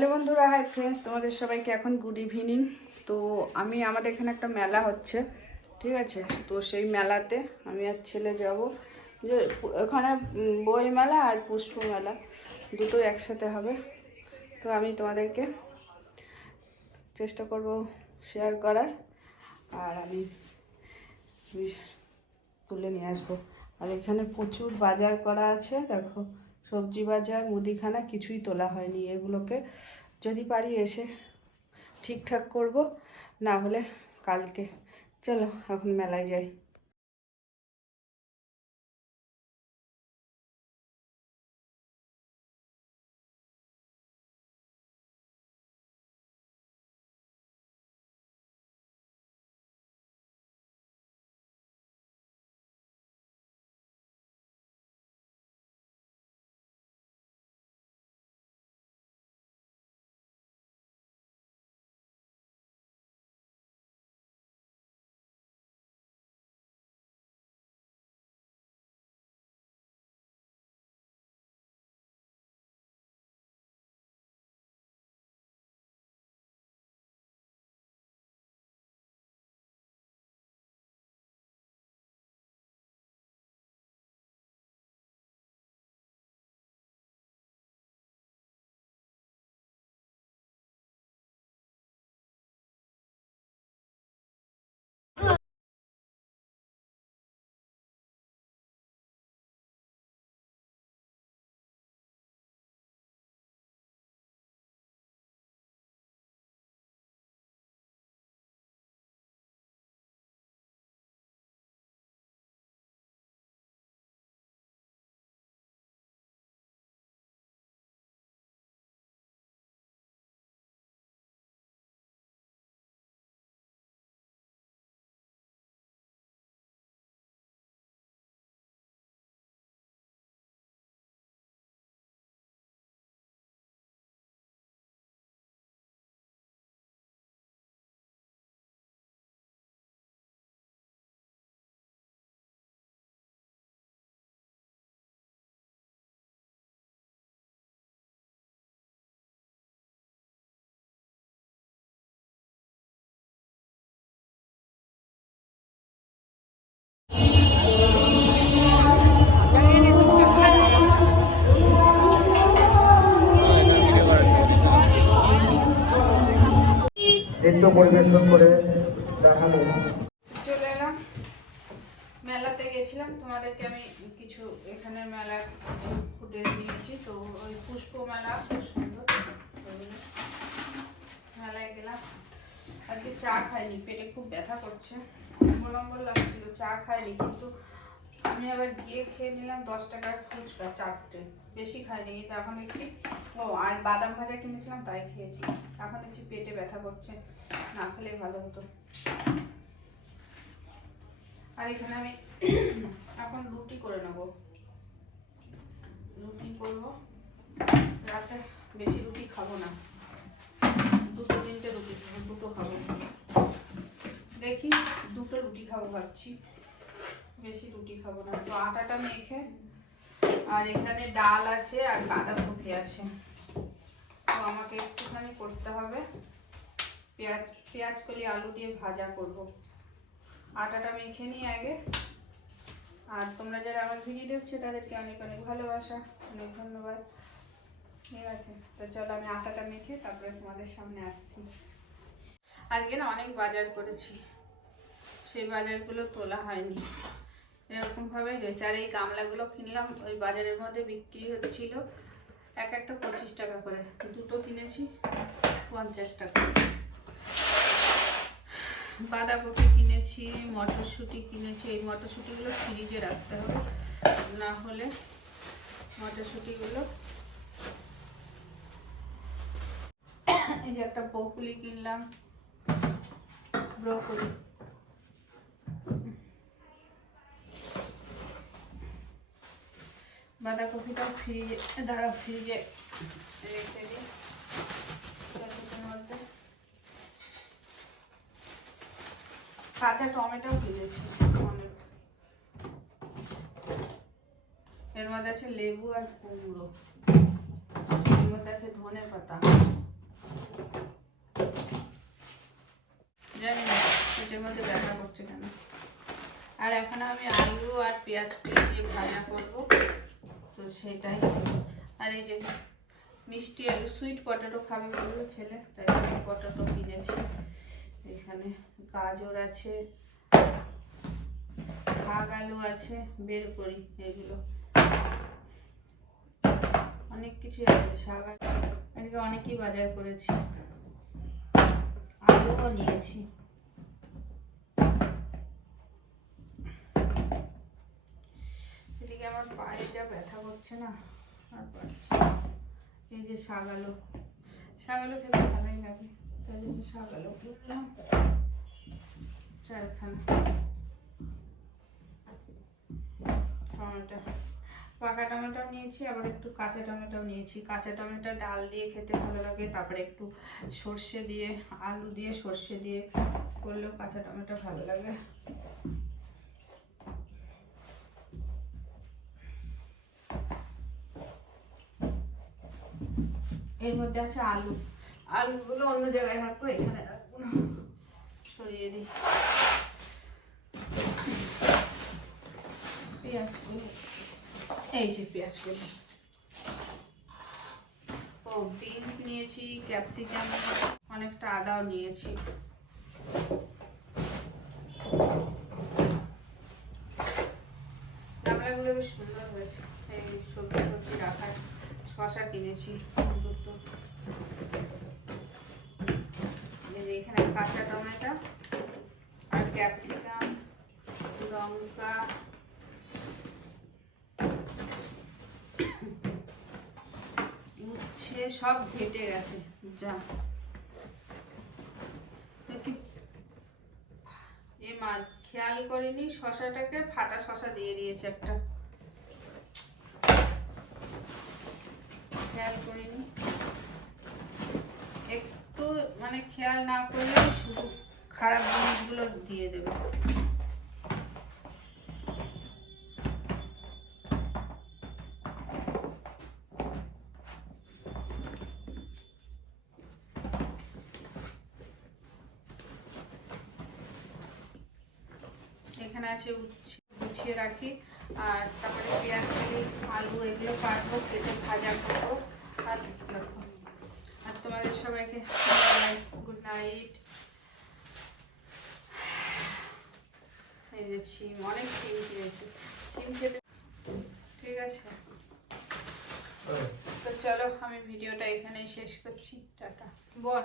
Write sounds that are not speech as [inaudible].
Hello বন্ধুরা, hi friends তোমাদের সবাইকে এখন গুড ইভিনিং তো আমি, আমাদের এখানে একটা মেলা হচ্ছে, ঠিক আছে? তো সেই মেলাতে আমি আর ছেলে যাব। যে ওখানে বই মেলা আর পুষ্প মেলা দুটো একসাথে হবে। তো আমি তোমাদেরকে চেষ্টা করব শেয়ার করার। আর আমি তুলে নিয়ে আসব। আর এখানে প্রচুর বাজার করা আছে, দেখো। সবজি বাজার, মুদিখানা কিছুই তোলা হয়নি। এগুলোকে যদি পারি এসে ঠিকঠাক করব, না হলে কালকে। চলো, এখন মেলায় যাই। নৃত্য পরিবেশন করে দেখানো চলে এলাম। মেলাতে গেছিলাম। তোমাদেরকে আমি কিছু এখানের মেলার কিছু ফুটেজ দিয়েছি। তো ওই পুষ্প মেলা খুব সুন্দর। মেলায় গেলাম। আজকে চা খাইনি। পেটে খুব ব্যথা করছে। অম্বল অম্বল লাগছিল চা খাইনি। কিন্তু আমি আবার গিয়ে খেয়ে নিলাম, দশ টাকার ফুচকা, চারটে। বেশি খাইনি কিন্তু এখন দেখছি। ও, আর বাদাম ভাজা কিনেছিলাম, তাই খেয়েছি। এখন দেখছি পেটে ব্যথা করছে, না খেলেই ভালো হতো। আর এখানে আমি [clears throat] এখন রুটি করে নেব। রুটি করব। রাতে বেশি রুটি খাব না। দুটো, তিনটে রুটি খাব দুটো খাব। দেখি, দুটো রুটি খাব ভাবছি। বেশি রুটি খাব না। তো আটাটা মেখে, আর এখানে ডাল আছে আর বাঁধাকপি আছে। তো আমাকে একটুখানি করতে হবে। পেঁয়াজ পেঁয়াজ কলি আলু দিয়ে ভাজা করব। আটাটা মেখে নিই আগে। আর তোমরা যারা আমার ভিডিও দেখছ, তাদেরকে অনেক অনেক ভালোবাসা, অনেক ধন্যবাদ। ঠিক আছে? তো চলো আমি আটাটা মেখে তারপরে তোমাদের সামনে আসছি। আজকে না অনেক বাজার করেছি। সেই বাজারগুলো তোলা হয়নি। এরকমভাবেই রয়েছে। আর এই গামলাগুলো কিনলাম, ওই বাজারের মধ্যে বিক্রি হচ্ছিল এক একটা পঁচিশ টাকা করে। দুটো কিনেছি পঞ্চাশ টাকা। বাঁধাকপি কিনেছি, মটরশুঁটি কিনেছি। এই মটরশুঁটিগুলো ফ্রিজে রাখতে হবে, না হলে মটরশুঁটিগুলো এই যে একটা বকুলি কিনলাম, ব্রোকলি। বাঁধাকপিটা ফ্রিজে দাঁড়া, ফ্রিজে রেখে দিই। মধ্যে। কাঁচা টমেটো ভেজেছি অনেক এর মধ্যে আছে লেবু আর কুমড়ো। এর মধ্যে আছে ধনে পাতা। জানি না পেটের মধ্যে ব্যথা করছে কেন। আর এখন আমি আলু আর পেঁয়াজ দিয়ে ভাজা করব। সেটাই। আর এই যে মিষ্টি আলু সুইট পটেটো খাবে বলল ছেলে, তাই পটেটো কিনেছি এখানে গাজর আছে, শাক আলু আছে, বের করি এগুলো। অনেক কিছু আছে, শাক আজকে অনেকই বাজার করেছি। আলুও নিয়েছি। এদিকে আমার পায়ে যা করছে না? আর এই যে শাক আলু। শাক আলু খেতে ভালোই লাগে। তাই জন্য শাক আলু কিনলাম চারখানা। টমেটো। পাকা টমেটো নিয়েছি, আবার একটু কাঁচা টমেটো নিয়েছি। কাঁচা টমেটো ডাল দিয়ে খেতে ভালো লাগে, তারপরে একটু সর্ষে দিয়ে, আলু দিয়ে সর্ষে দিয়ে করলেও কাঁচা টমেটো ভালো লাগে। এর মধ্যে আছে আলু। আলুগুলো অন্য জায়গায় রাখব, এখানে রাখব না। সরিয়ে দিই। পেঁয়াজ এই যে পেঁয়াজ কলি ও, বিনস নিয়েছি, ক্যাপসিকাম, অনেকটা আদাও নিয়েছি। গামলাগুলো বেশ সুন্দর হয়েছে। এই সবজি সবজি রাখার। শশা কিনেছি। দুটো এখানে কাঁচা টমেটো আর ক্যাপসিকাম, লঙ্কা। উচ্ছে সব ঘেটে গেছে, যা। এ মা, খেয়াল করিনি, শশাটাকে ফাটা শশা দিয়ে দিয়েছে একটা। খেয়াল করিনি। একটু মানে খেয়াল না করলে শুধু খারাপ জিনিসগুলো দিয়ে দেবে। এখানে আছে গুছিয়ে রাখি। আর তারপরে পেঁয়াজ আলু এগুলো কাটবো, কেটে ভাজা করব। আর তোমাদের সবাইকে গুড নাইট এই যে সিম অনেক সিম কিনেছি সিম খেতে ঠিক আছে? তো চলো আমি ভিডিওটা এখানেই শেষ করছি। টাটা। বল।